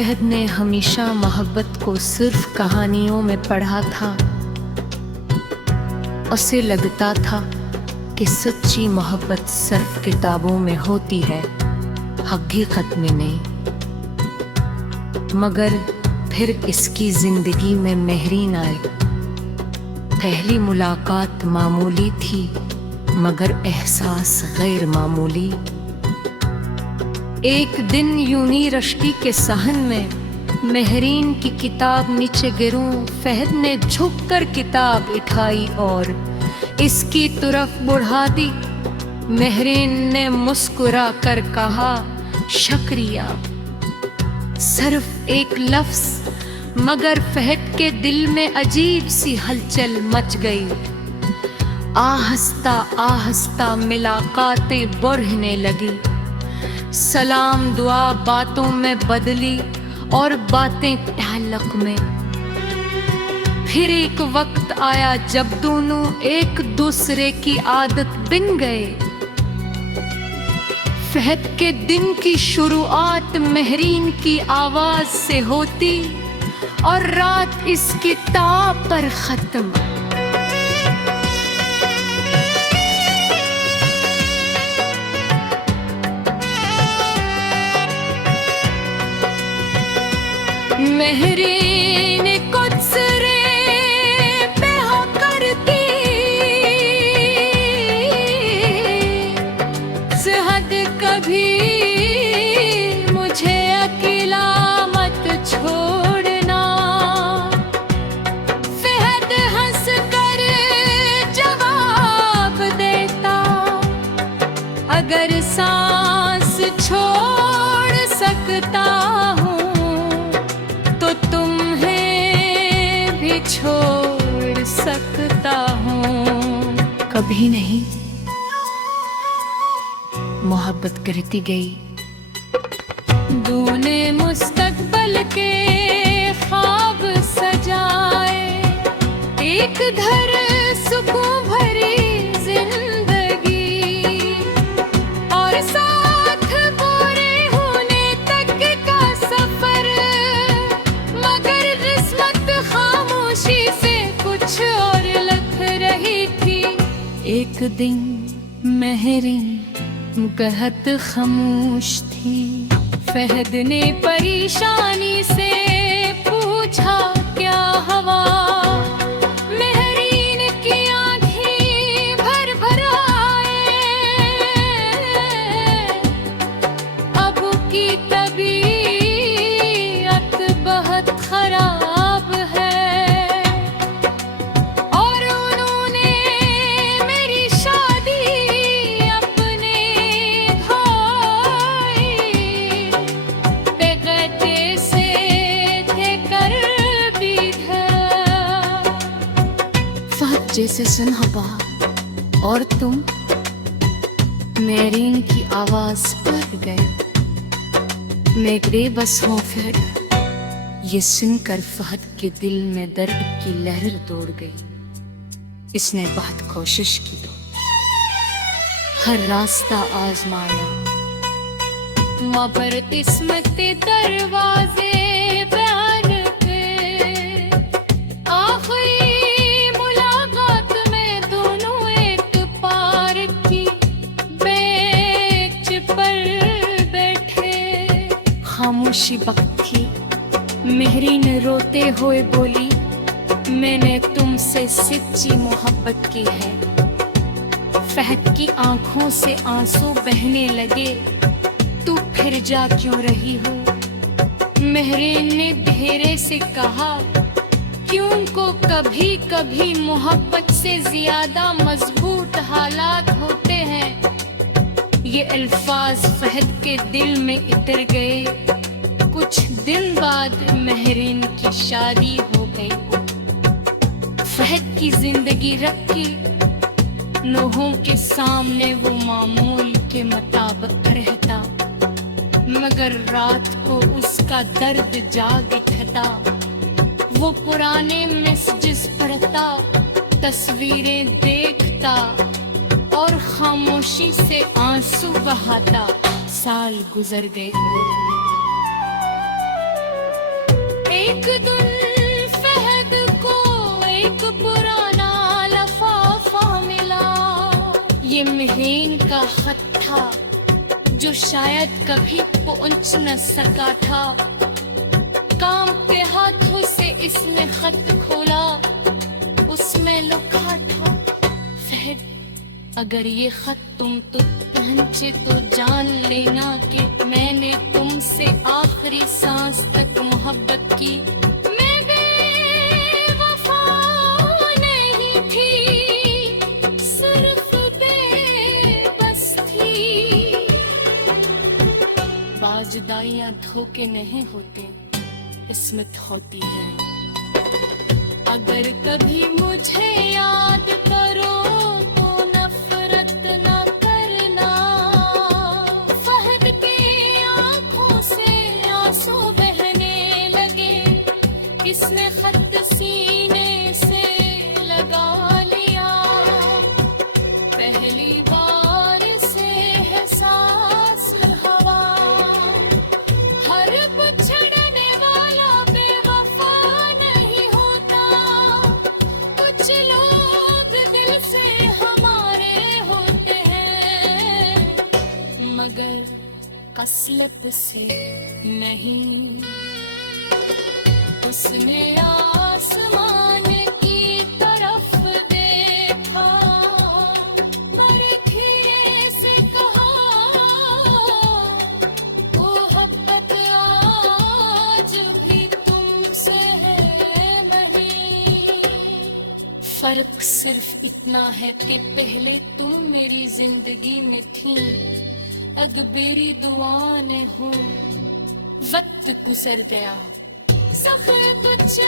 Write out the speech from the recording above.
फहद ने हमेशा मोहब्बत को सिर्फ कहानियों में पढ़ा था। उसे लगता था कि सच्ची मोहब्बत सिर्फ किताबों में होती है, हकीकत में नहीं। मगर फिर इसकी जिंदगी में मेहरीन आई। पहली मुलाकात मामूली थी, मगर एहसास गैर मामूली। एक दिन यूनिवर्सिटी के सहन में मेहरीन की किताब नीचे गिरूं, फहद ने झुककर किताब उठाई और इसकी तरफ बढ़ा दी। मेहरीन ने मुस्कुरा कर कहा, शुक्रिया। सिर्फ एक लफ्ज, मगर फहद के दिल में अजीब सी हलचल मच गई। आहिस्ता आहिस्ता मुलाकातें बढ़ने लगी। सलाम दुआ बातों में बदली और बातें ताल्लुक में। फिर एक वक्त आया जब दोनों एक दूसरे की आदत बन गए। फहद के दिन की शुरुआत मेहरीन की आवाज से होती और रात इस किताब पर खत्म। मेहरीन कुछ पे होकर की फहद कभी मुझे अकेला मत छोड़ना। फहद हंस कर जवाब देता, अगर सांस छोड़ सकता छोड़ सकता हूँ। कभी नहीं, मोहब्बत करती गई। तूने मुस्तकबल के ख्वाब सजाए, एक धर सुकून भरी जिंदगी और साथ पूरे होने तक का सफर। मगर किस्मत खामोशी से कुछ और लिख रही थी। एक दिन मेहरीन कहत खामोश थी। फहद ने परेशानी से पूछा, क्या हवा? मेहरीन की आंखें भर भर आए। अब की तबीयत बहुत खराब है और उन्होंने मेरी शादी अपने भाई बेगते से थे कर भी था। फहद जैसे सुनहबा और तुम, मेहरीन की आवाज बढ़ गई। मैं बेबस हूँ फिर। ये सुनकर फहद के दिल में दर्द की लहर दौड़ गई। इसने बहुत कोशिश की, हर रास्ता आजमाया, मगर किस्मत दरवाजे बयान पे। आखिरी मुलाकात में दोनों एक पार्क की बेंच पर बैठे। खामोशी वक्त थी। मेहरीन रोते हुए बोली, मैंने तुमसे सच्ची मोहब्बत की है। फहद की आंखों से आंसू बहने लगे। तू फिर जा क्यों रही हो? मेहरीन ने धीरे से कहा, क्यों को कभी कभी मोहब्बत से ज्यादा मजबूत हालात होते हैं। ये अल्फाज फहद के दिल में उतर गए। कुछ दिन बाद मेहरीन की शादी हो गई। फहद की जिंदगी रखी। लोगों के सामने वो मामूल के मुताबिक रहता, मगर रात को उसका दर्द जाग उठता। वो पुराने मैसेजेस पढ़ता, तस्वीरें देखता और खामोशी से आंसू बहाता। साल गुजर गए। एक दिन फहद को एक पुराना लफाफा मिला। ये महरीन का खत था जो शायद कभी पहुंच न सका था। काम के हाथों से इसने खत खोला, उसमें लिखा था, फहद अगर ये खत तुम तक पहुंचे तो जान लेना कि मैंने तुमसे आखिरी सांस तक मोहब्बत की। मैं बेवफा नहीं थी, सिर्फ बेबस थी। बाज दाइयां धोखे नहीं होते, किस्मत होती है। अगर कभी मुझे याद करो तो नफरत न करना। फहद के आंखों से आंसू बहने लगे, किसने खत सीने से लगा लिया। पहली बार से एहसास हवा, हर बिछड़ने वाला बेवफा नहीं होता। कुछ लोग दिल से हमारे होते हैं, मगर कसलत से नहीं। उसने आसमान की तरफ देखा, बड़े धीरे से कहा, मोहब्बत आज भी तुमसे है नहीं। फर्क सिर्फ इतना है कि पहले तुम मेरी जिंदगी में थी, अब मेरी दुआएं हो। वक्त गुजर गया, सख्त कुछ